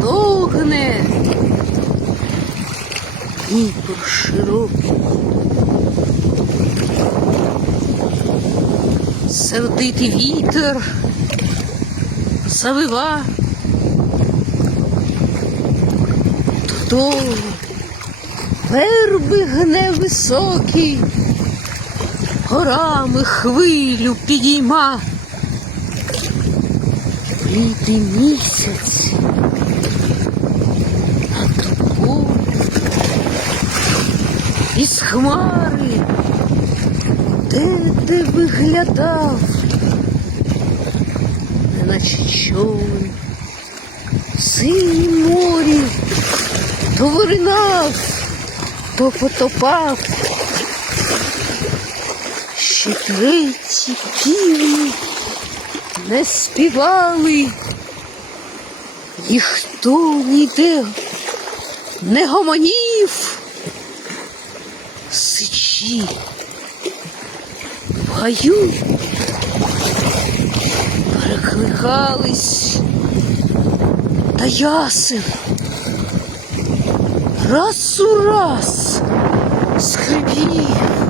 тоне. Дніпр широкий. Сердитий вітер завива. Хто верби гне високий, горами хвилю підійма. Блідий місяць над тобою із хмари, де де виглядав, неначе човен, в синім морі, то виринав, то потопав. Ще треті півні не співали, ніхто ніде не гомонів. Сичі в гаю перекликались. Та ясен раз у раз скрипів